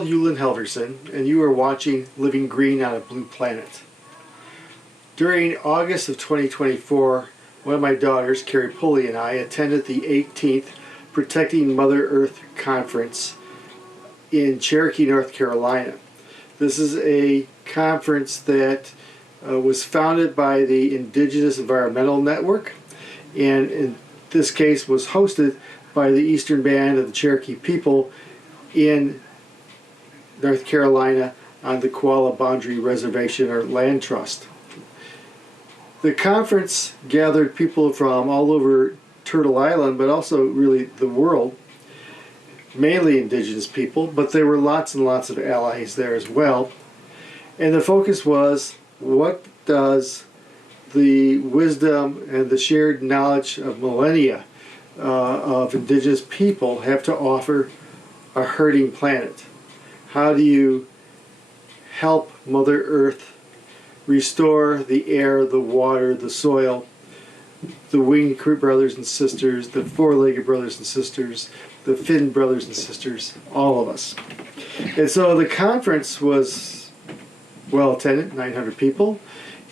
Carl Yulin Helverson, and you are watching Living Green on a Blue Planet. During August of 2024, one of my daughters, Carrie Pulley, and I attended the 18th Protecting Mother Earth Conference in Cherokee, North Carolina. This is a conference that was founded by the Indigenous Environmental Network, and in this case was hosted by the Eastern Band of the Cherokee People in North Carolina on the Qualla Boundary Reservation or Land Trust. The conference gathered people from all over Turtle Island, but also really the world, mainly indigenous people, but there were lots and lots of allies there as well. And the focus was, what does the wisdom and the shared knowledge of millennia of indigenous people have to offer a hurting planet? How do you help Mother Earth restore the air, the water, the soil, the winged brothers and sisters, the four-legged brothers and sisters, the fin brothers and sisters, all of us? And so the conference was well attended, 900 people,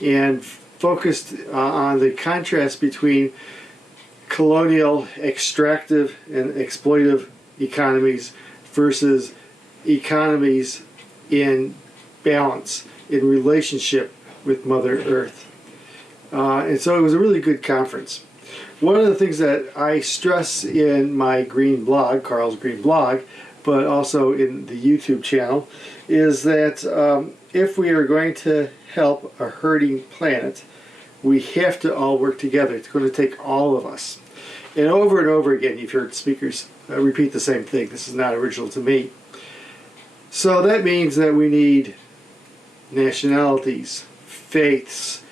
and focused on the contrast between colonial, extractive, and exploitive economies versus economies in balance, in relationship with Mother Earth. And so it was a really good conference. One of the things that I stress in my green blog, Carl's Green Blog, but also in the YouTube channel, is that if we are going to help a hurting planet, we have to all work together. It's going to take all of us. And over again, you've heard speakers repeat the same thing. This is not original to me. So that means that we need nationalities, faiths,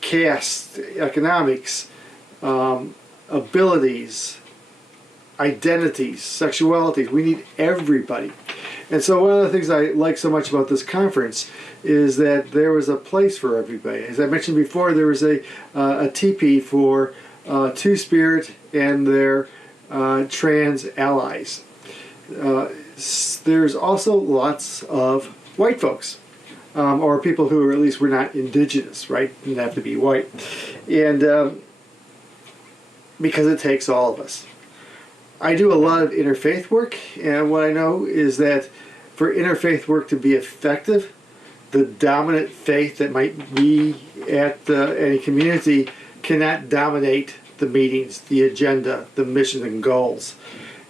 castes, economics, abilities, identities, sexualities. We need everybody. And so one of the things I like so much about this conference is that there was a place for everybody. As I mentioned before, there was a teepee for Two-Spirit and their trans allies. There's also lots of white folks, or people who at least were not indigenous, right? Didn't have to be white. And because it takes all of us. I do a lot of interfaith work, and what I know is that for interfaith work to be effective, the dominant faith that might be at any community cannot dominate the meetings, the agenda, the mission and goals.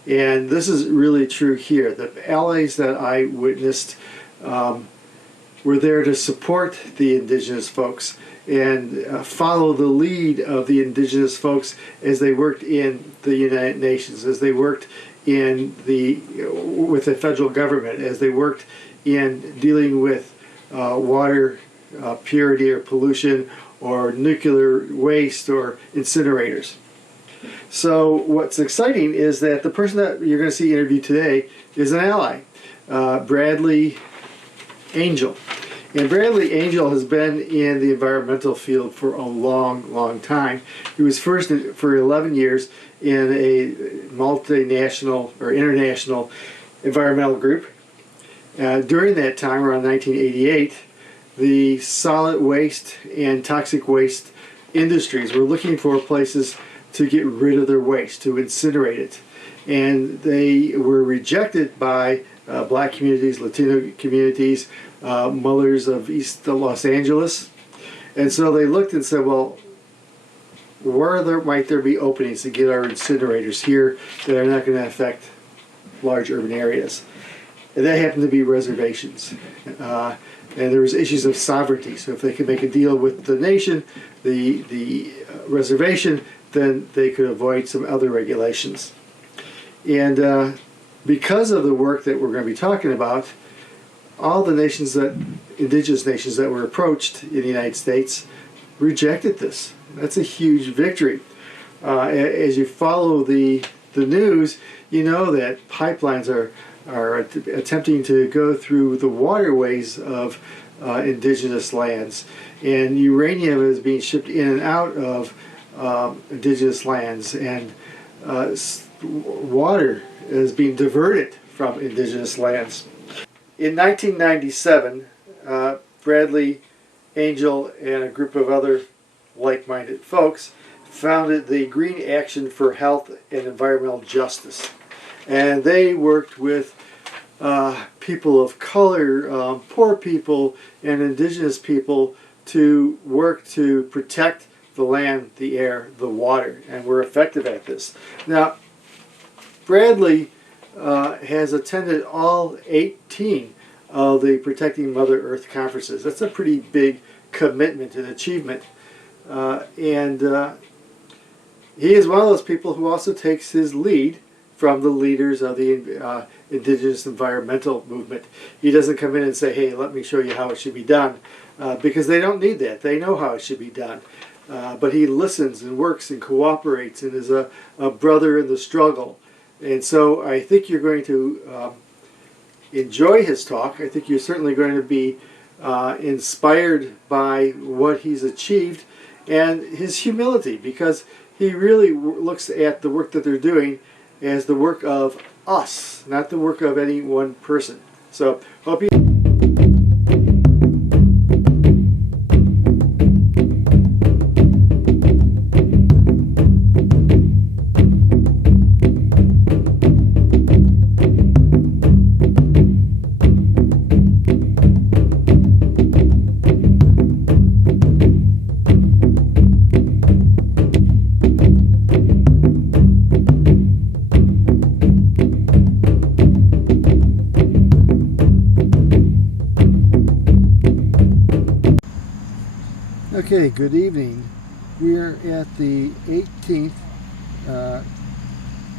And this is really true here. The allies that I witnessed were there to support the indigenous folks and follow the lead of the indigenous folks as they worked in the United Nations, as they worked in with the federal government, as they worked in dealing with water purity or pollution or nuclear waste or incinerators. So what's exciting is that the person that you're going to see interviewed today is an ally, Bradley Angel. And Bradley Angel has been in the environmental field for a long time. He was first for 11 years in a multinational or international environmental group. During that time, around 1988, the solid waste and toxic waste industries were looking for places to get rid of their waste, to incinerate it. And they were rejected by black communities, Latino communities, mothers of East Los Angeles. And so they looked and said, well, where might there be openings to get our incinerators here that are not going to affect large urban areas? And that happened to be reservations. And there was issues of sovereignty. So if they could make a deal with the nation, the reservation, then they could avoid some other regulations. And because of the work that we're going to be talking about, all the indigenous nations that were approached in the United States rejected this. That's a huge victory. As you follow the news, you know that pipelines are attempting to go through the waterways of indigenous lands, and uranium is being shipped in and out of indigenous lands, and water is being diverted from indigenous lands. In 1997, Bradley Angel and a group of other like-minded folks founded the GreenAction for Health and Environmental Justice. And they worked with people of color, poor people, and indigenous people to work to protect the land, the air, the water, and we're effective at this. Now, Bradley has attended all 18 of the Protecting Mother Earth conferences. That's a pretty big commitment and achievement. And he is one of those people who also takes his lead from the leaders of the Indigenous Environmental Movement. He doesn't come in and say, hey, let me show you how it should be done, because they don't need that. They know how it should be done. But he listens and works and cooperates and is a brother in the struggle. And so I think you're going to enjoy his talk. I think you're certainly going to be inspired by what he's achieved and his humility, because he really looks at the work that they're doing as the work of us, not the work of any one person. So hope you... Okay, good evening. We're at the 18th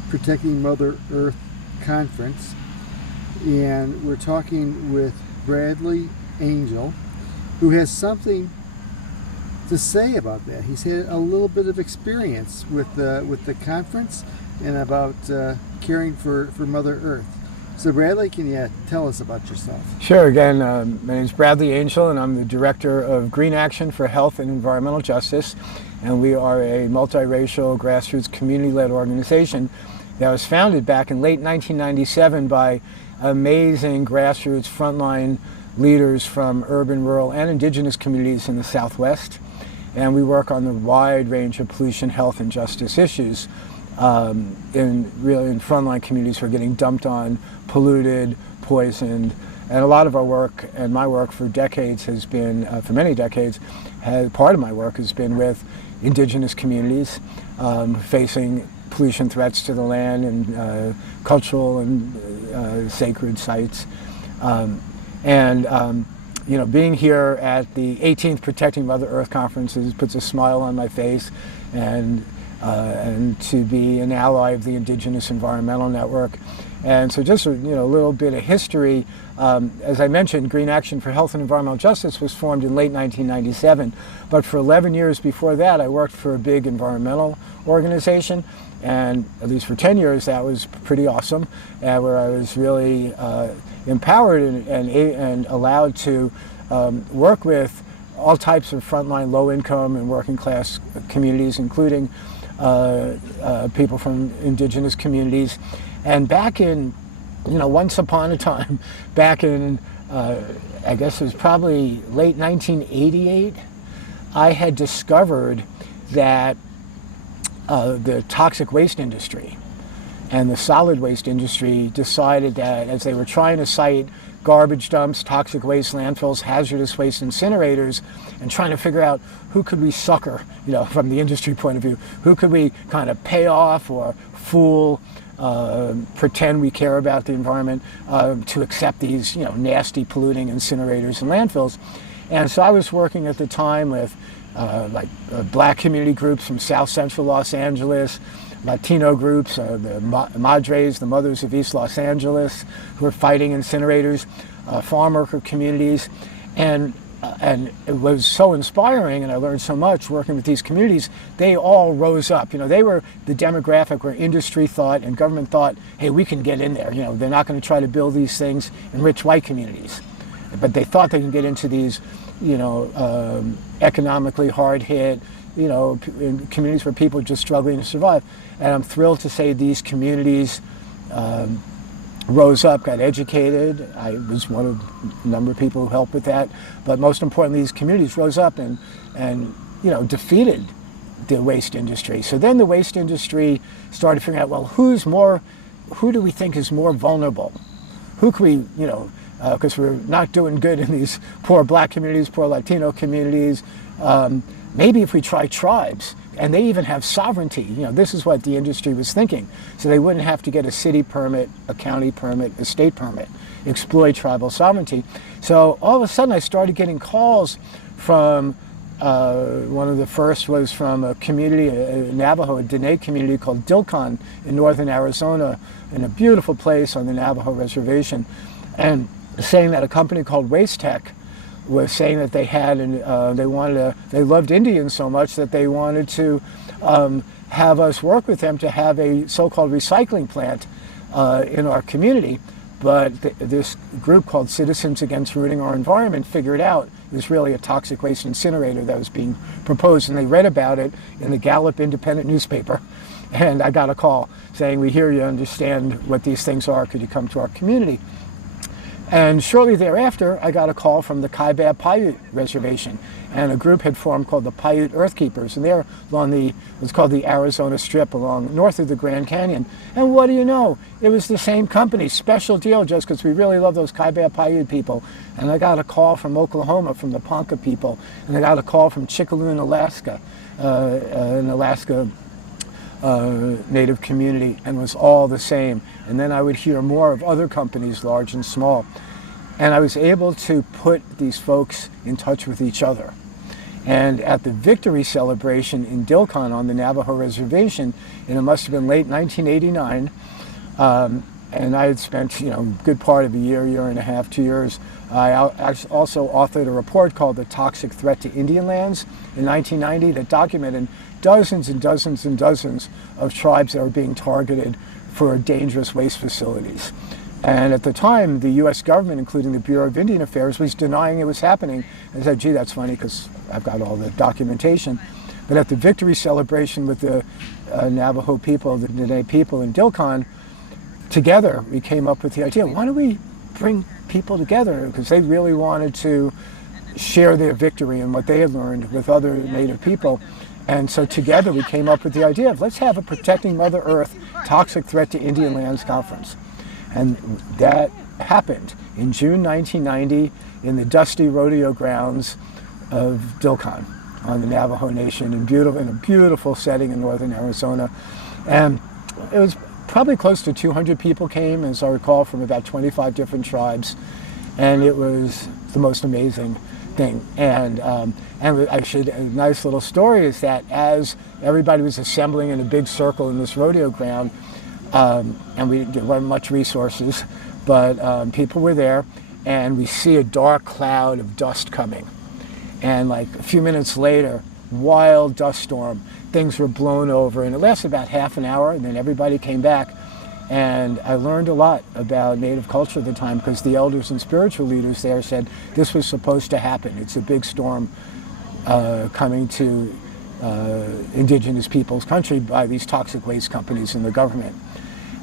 Protecting Mother Earth Conference, and we're talking with Bradley Angel, who has something to say about that. He's had a little bit of experience with the conference and about caring for Mother Earth. So Bradley, can you tell us about yourself? Sure. Again, my name is Bradley Angel, and I'm the director of GreenAction for Health and Environmental Justice. And we are a multiracial, grassroots, community-led organization that was founded back in late 1997 by amazing grassroots frontline leaders from urban, rural, and indigenous communities in the Southwest. And we work on the wide range of pollution, health, and justice issues in frontline communities who are getting dumped on, polluted, poisoned. And a lot of our work, and my work for decades has been, for many decades, part of my work has been with indigenous communities facing pollution threats to the land and cultural and sacred sites. You know, being here at the 18th Protecting Mother Earth conferences puts a smile on my face, and to be an ally of the Indigenous Environmental Network. And so just a little bit of history. As I mentioned, GreenAction for Health and Environmental Justice was formed in late 1997, but for 11 years before that I worked for a big environmental organization, and at least for 10 years that was pretty awesome, where I was really empowered and allowed to work with all types of frontline low-income and working-class communities, including people from indigenous communities. And back in, once upon a time, back in, I guess it was probably late 1988, I had discovered that the toxic waste industry and the solid waste industry decided that as they were trying to site garbage dumps, toxic waste landfills, hazardous waste incinerators, and trying to figure out who could we sucker, from the industry point of view, who could we kind of pay off or fool, pretend we care about the environment to accept these, nasty polluting incinerators and landfills. And so I was working at the time with black community groups from South Central Los Angeles, Latino groups, the Madres, the Mothers of East Los Angeles, who are fighting incinerators, farm worker communities, and it was so inspiring, and I learned so much working with these communities. They all rose up. They were the demographic where industry thought and government thought, hey, we can get in there. They're not going to try to build these things in rich white communities, but they thought they can get into these, economically hard hit, in communities where people are just struggling to survive. And I'm thrilled to say these communities rose up, got educated. I was one of a number of people who helped with that. But most importantly, these communities rose up and defeated the waste industry. So then the waste industry started figuring out, well, who do we think is more vulnerable? Who can we, because we're not doing good in these poor black communities, poor Latino communities. Maybe if we try tribes, and they even have sovereignty. This is what the industry was thinking. So they wouldn't have to get a city permit, a county permit, a state permit, exploit tribal sovereignty. So all of a sudden I started getting calls from, one of the first was from a community, a Navajo, a Diné community called Dilcon in northern Arizona, in a beautiful place on the Navajo reservation, and saying that a company called Waste Tech was saying that they had, they loved Indians so much that they wanted to have us work with them to have a so-called recycling plant in our community. But this group called Citizens Against Ruining Our Environment figured out it was really a toxic waste incinerator that was being proposed, and they read about it in the Gallup Independent newspaper. And I got a call saying, we hear you understand what these things are, could you come to our community? And shortly thereafter, I got a call from the Kaibab Paiute Reservation, and a group had formed called the Paiute Earthkeepers, and they're along it's called the Arizona Strip along north of the Grand Canyon. And what do you know? It was the same company, special deal, just because we really love those Kaibab Paiute people. And I got a call from Oklahoma, from the Ponca people, and I got a call from Chickaloon, Alaska, an Alaska native community, and was all the same. And then I would hear more of other companies, large and small. And I was able to put these folks in touch with each other. And at the victory celebration in Dilcon on the Navajo reservation, and it must have been late 1989, and I had spent a good part of a year and a half, 2 years. I also authored a report called The Toxic Threat to Indian Lands in 1990 that documented dozens and dozens and dozens of tribes that were being targeted for dangerous waste facilities. And at the time, the U.S. government, including the Bureau of Indian Affairs, was denying it was happening. I said, gee, that's funny because I've got all the documentation. But at the victory celebration with the Navajo people, the Diné people in Dilcon, together we came up with the idea, why don't we bring people together? Because they really wanted to share their victory and what they had learned with other Native people. And so together we came up with the idea of let's have a Protecting Mother Earth Toxic Threat to Indian Lands conference. And that happened in June 1990 in the dusty rodeo grounds of Dilcon on the Navajo Nation in a beautiful setting in northern Arizona. And it was probably close to 200 people came, as I recall, from about 25 different tribes. And it was the most amazing thing. And actually, a nice little story is that as everybody was assembling in a big circle in this rodeo ground, and there weren't much resources, but people were there, and we see a dark cloud of dust coming. And like a few minutes later, wild dust storm, things were blown over, and it lasted about half an hour, and then everybody came back. And I learned a lot about Native culture at the time because the elders and spiritual leaders there said this was supposed to happen. It's a big storm coming to Indigenous Peoples country by these toxic waste companies and the government.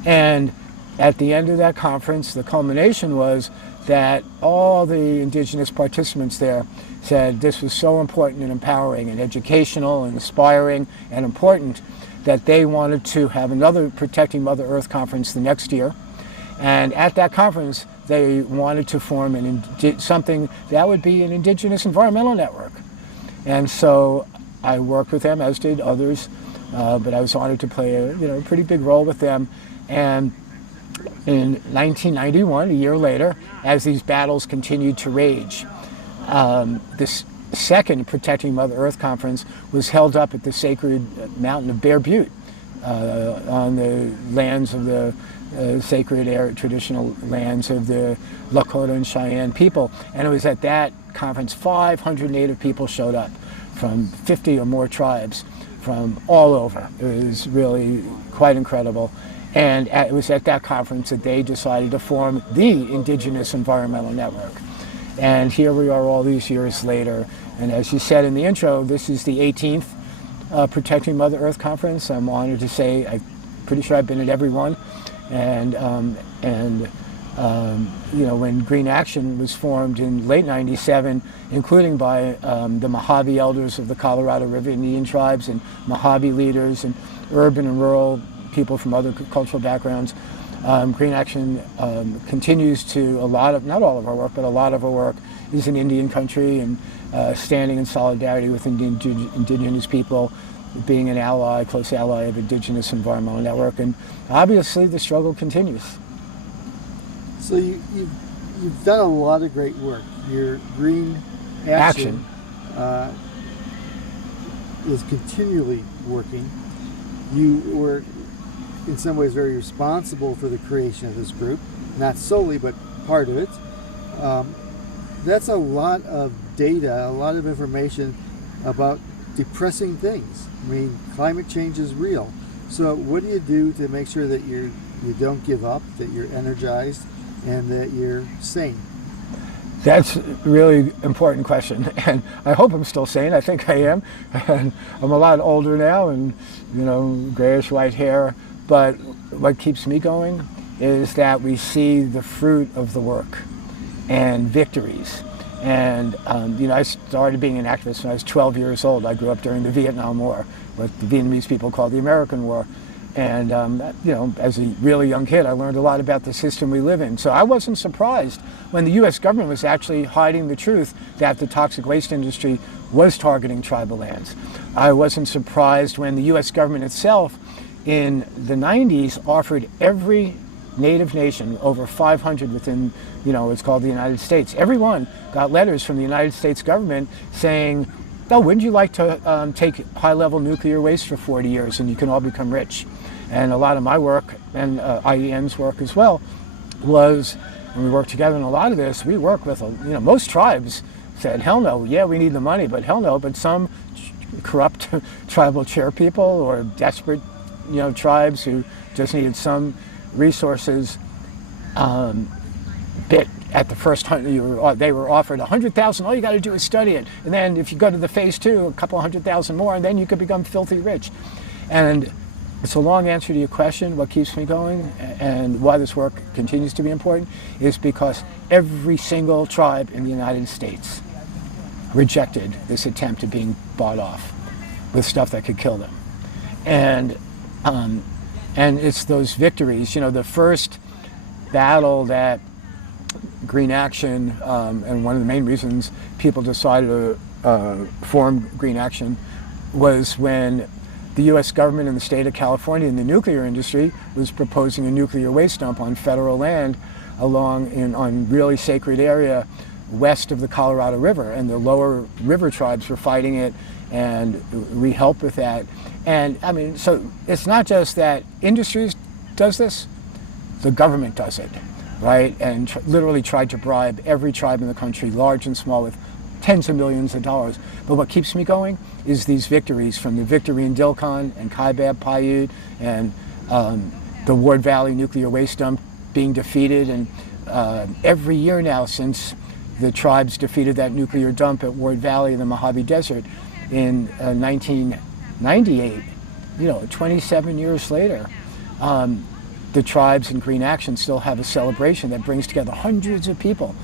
And at the end of that conference, the culmination was that all the Indigenous participants there said this was so important and empowering and educational and inspiring and important that they wanted to have another Protecting Mother Earth conference the next year. And at that conference, they wanted to form something that would be an Indigenous Environmental Network. And so I worked with them, as did others, but I was honored to play a pretty big role with them. And in 1991, a year later, as these battles continued to rage, this second Protecting Mother Earth conference was held up at the sacred mountain of Bear Butte on the lands of the sacred traditional lands of the Lakota and Cheyenne people. And it was at that conference 500 Native people showed up from 50 or more tribes from all over. It was really quite incredible. And it was at that conference that they decided to form the Indigenous Environmental Network. And here we are all these years later. And as you said in the intro, this is the 18th Protecting Mother Earth Conference. I'm honored to say, I'm pretty sure I've been at every one. When GreenAction was formed in late '97, including by the Mojave elders of the Colorado River Indian tribes and Mojave leaders and urban and rural people from other cultural backgrounds, GreenAction continues to not all of our work, but a lot of our work is in Indian country and standing in solidarity with Indigenous people, being an ally, close ally of Indigenous Environmental Network, and obviously the struggle continues. So you've done a lot of great work. Your GreenAction is continually working. You were in some ways very responsible for the creation of this group, not solely, but part of it. That's a lot of data, a lot of information about depressing things. I mean, climate change is real. So what do you do to make sure that you don't give up, that you're energized, and that you're sane? That's a really important question, and I hope I'm still sane. I think I am. And I'm a lot older now, and grayish white hair. But what keeps me going is that we see the fruit of the work and victories. And I started being an activist when I was 12 years old. I grew up during the Vietnam War, what the Vietnamese people call the American War. And as a really young kid, I learned a lot about the system we live in. So I wasn't surprised when the U.S. government was actually hiding the truth that the toxic waste industry was targeting tribal lands. I wasn't surprised when the U.S. government itself in the 90s offered every Native nation, over 500 within, it's called the United States. Everyone got letters from the United States government saying, "Oh, wouldn't you like to take high-level nuclear waste for 40 years and you can all become rich?" And a lot of my work and IEN's work as well was, when we worked together on a lot of this, we work with, most tribes said, hell no, yeah, we need the money, but hell no. But some corrupt tribal chair people or desperate, tribes who just needed some resources bit at the first time they were offered $100,000. All you got to do is study it, and then if you go to the phase 2, a couple $100,000 more, and then you could become filthy rich. And it's a long answer to your question. What keeps me going and why this work continues to be important is because every single tribe in the United States rejected this attempt at being bought off with stuff that could kill them. And it's those victories. The first battle that GreenAction, and one of the main reasons people decided to form GreenAction was when the U.S. government in the state of California in the nuclear industry was proposing a nuclear waste dump on federal land on really sacred area west of the Colorado River, and the lower river tribes were fighting it, and we helped with that. And I mean, so it's not just that industries does this, the government does it, right? And literally tried to bribe every tribe in the country, large and small, with tens of millions of dollars. But what keeps me going is these victories, from the victory in Dilcon and Kaibab Paiute and the Ward Valley nuclear waste dump being defeated. And every year now since the tribes defeated that nuclear dump at Ward Valley in the Mojave Desert in 1998, 27 years later, the tribes in GreenAction still have a celebration that brings together hundreds of people,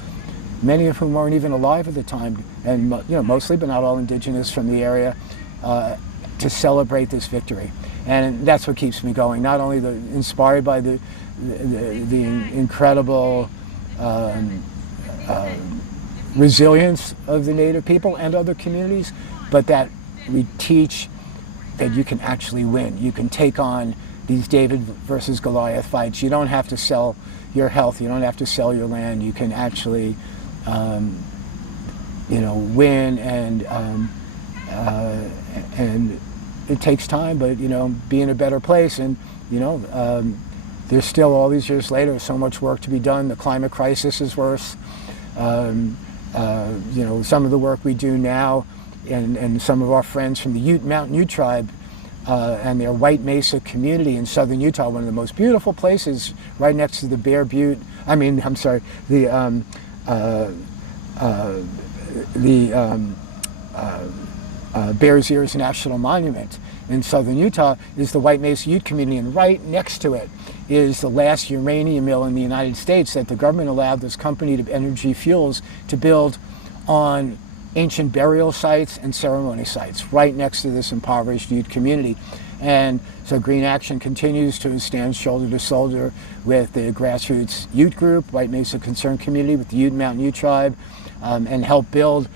many of whom weren't even alive at the time, and mostly, but not all, indigenous from the area, to celebrate this victory. And that's what keeps me going. Not only inspired by the incredible resilience of the Native people and other communities, but that we teach that you can actually win. You can take on these David versus Goliath fights. You don't have to sell your health. You don't have to sell your land. You can actually, win, and it takes time, but be in a better place. And there's still, all these years later, so much work to be done. The climate crisis is worse. Some of the work we do now, and some of our friends from the Mountain Ute tribe and their White Mesa community in southern Utah, one of the most beautiful places, right next to the Bears Ears National Monument in southern Utah, is the White Mesa Ute community, and right next to it is the last uranium mill in the United States that the government allowed this company to Energy Fuels to build on ancient burial sites and ceremony sites right next to this impoverished Ute community. And so GreenAction continues to stand shoulder to shoulder with the grassroots Ute group, White Mesa Concerned Community, with the Ute Mountain Ute Tribe, and help build,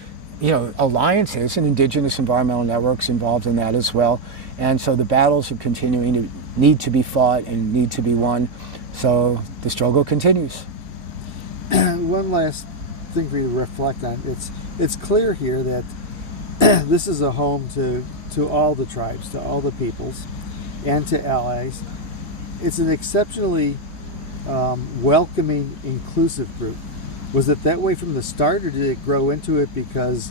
alliances and Indigenous environmental networks involved in that as well. And so the battles are continuing to need to be fought and need to be won. So the struggle continues. One last thing for you to reflect on. It's clear here that this is a home to all the tribes, to all the peoples, and to allies. It's an exceptionally welcoming, inclusive group. Was it that way from the start, or did it grow into it because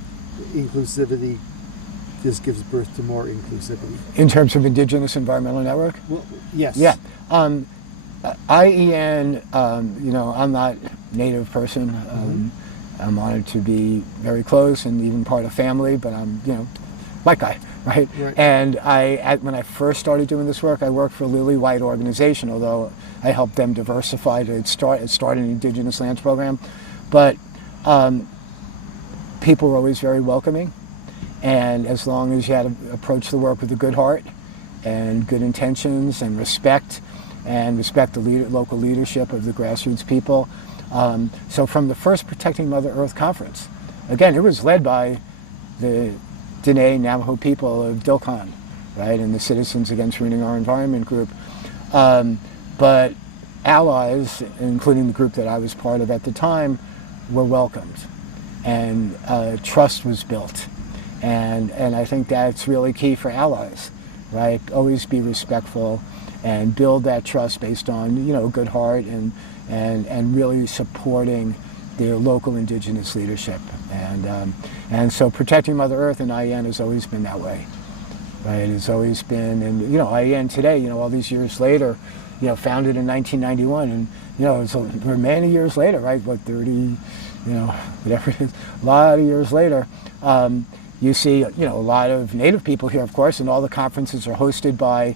inclusivity just gives birth to more inclusivity? In terms of Indigenous Environmental Network? Well, yes. Yeah. IEN, I'm not Native person. I'm honored to be very close and even part of family, but I'm, white guy, right? And when I first started doing this work, I worked for a lily white organization, although I helped them diversify to start an Indigenous lands program. But people were always very welcoming, and as long as you had to approach the work with a good heart and good intentions and respect the local leadership of the grassroots people. So from the first Protecting Mother Earth conference, again, it was led by the Diné Navajo people of Dilkon, right, and the Citizens Against Ruining Our Environment group. But allies, including the group that I was part of at the time, were welcomed, and trust was built. And I think that's really key for allies, right? Always be respectful and build that trust based on, good heart and really supporting their local Indigenous leadership. And so Protecting Mother Earth and IEN has always been that way, right? It's always been, and IEN today, all these years later, founded in 1991, and so for many years later, right? What 30, whatever it is, a lot of years later, you see, a lot of Native people here, of course, and all the conferences are hosted by,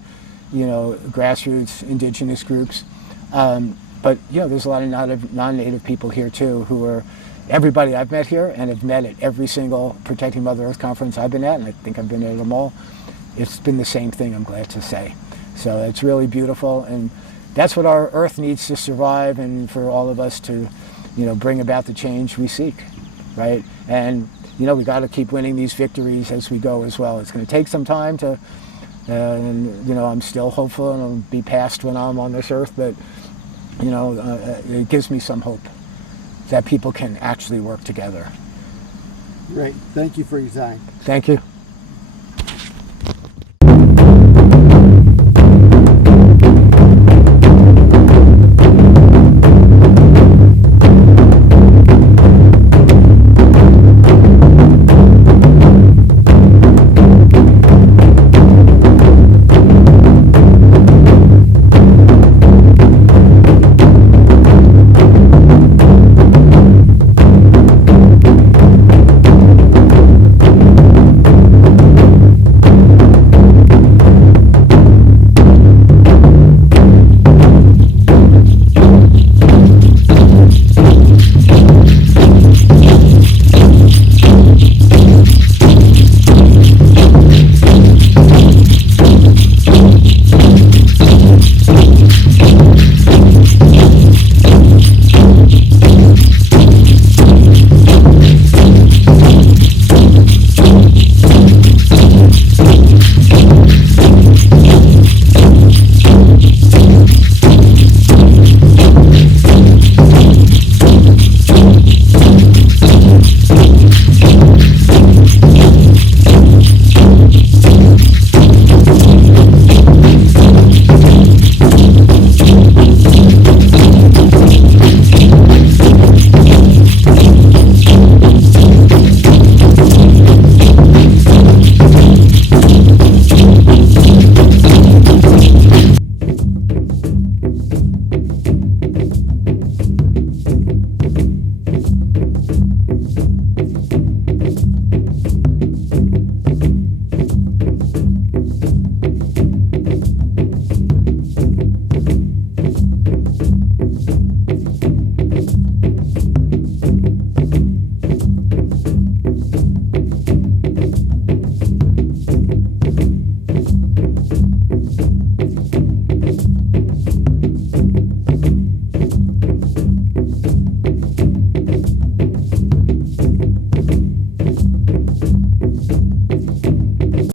grassroots Indigenous groups. But there's a lot of non-Native people here too, who are everybody I've met here and have met at every single Protecting Mother Earth conference I've been at, and I think I've been at them all. It's been the same thing, I'm glad to say. So it's really beautiful, and that's what our Earth needs to survive, and for all of us to, bring about the change we seek, right? And we got to keep winning these victories as we go as well. It's going to take some time to, and I'm still hopeful, and I'll be past when I'm on this Earth, but it gives me some hope that people can actually work together. Great. Thank you for your time. Thank you.